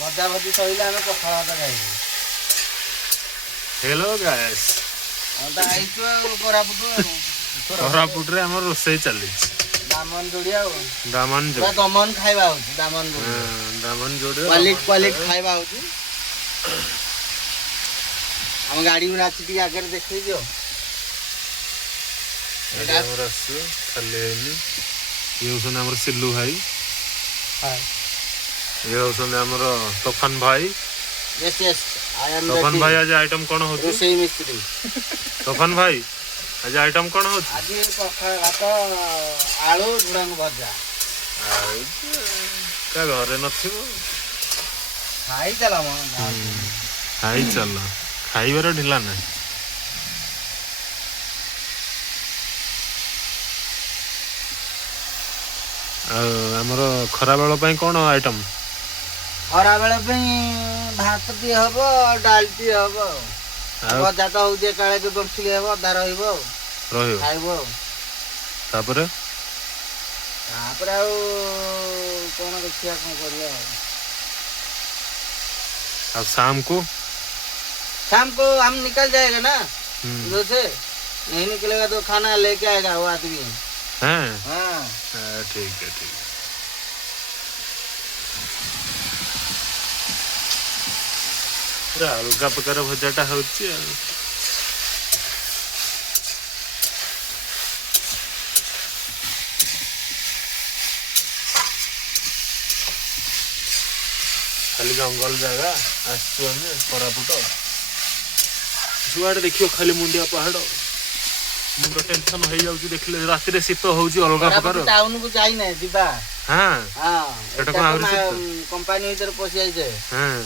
ଭଜା ଭଜି ସରିଲେ ଆମେ ପଖାଳ ଭାତ ଖାଇବୁ। हेलो गाइस ଆମେ ତ ଆଇଛୁ ଆଉ କୋରାପୁଟ କୋରାପୁଟରେ ଆମର ରୋଷେଇ ଚାଲିଛି। ଦାମନ ଯୋଡି ଆଉ ଦାମନ ପୁରା ଯୋଡି ଦମନ ଖାଇବା ହଉଛି। ଦାମନ ଯୋଡି ଦାମନ ଯୋଡି କ୍ୱାଲିଟି ଖାଇବା ହଉଛି। ଆମ ଗାଡି ଗୁଡା ଅଛି ଟିକେ ଆଗରେ ଦେଖେଇ ଦିଅ। ଆମର ଆସୁ ଖାଲି ହେଇନି। ଇଏ ହଉଛନ୍ତି ଆମର ସିଲୁ ଭାଇ, ଇଏ ହଉଛନ୍ତି ଆମର ତୋଫାନ ଭାଇ। ତୋଫାନ ଭାଇ ଆଜି ଆଇଟମ କଣ ହଉଛି? ରୋଷେଇ ମିସ୍ତ୍ରୀ ତୋଫାନ ଭାଇ ଆଜି ଆଇଟମ କଣ ହଉଛି? ଆଜି ପଖାଳ ଭାତ ଆଳୁ ଝୁଡଙ୍ଗ ଭଜା। କା ଘରେ ନଥିବ ଖାଇ ଚାଲ ଖାଇ ଚାଲ, ଖାଇବାର ଢିଲା ନାହିଁ। ଆଉ ଆମର ଖରାବେଳ ପାଇଁ କଣ ଆଇଟମ? ଖରା ବେଳ ପାଇଁ ଭାତ ଟିକେ ହବ ଆଉ ଡାଲି ଟିକେ ହବ ଆଉ ଭଜା ତ ହଉଛି ଏକାବେଳେ ଯୋଉ ବସିଲେ ହବ ଅଧା ରହିବ ଆଉ ରହିବ ଖାଇବ ଆଉ ତାପରେ ଆଉ କଣ ଦେଖିବା କଣ କରିବା ଆଉ शाम को हम निकल जाएगा ना उधर से। नहीं निकलेगा तो खाना लेके आएगा वो आदमी। हाँ हाँ ठीक है ठीक है। अलगा प्रकार भजाटा होची खाली जंगल जगह आसु आमे कोरापुट जुआड़े देखियो खाली मुंडिया पहाड़ मुंड टेंशन हो जाउची देखले राति रे शीत होउची अलगा प्रकार टाउन को जाई नै दिबा। हां हां एटा को आउरी कंपनी भीतर पसि आइ जे। हां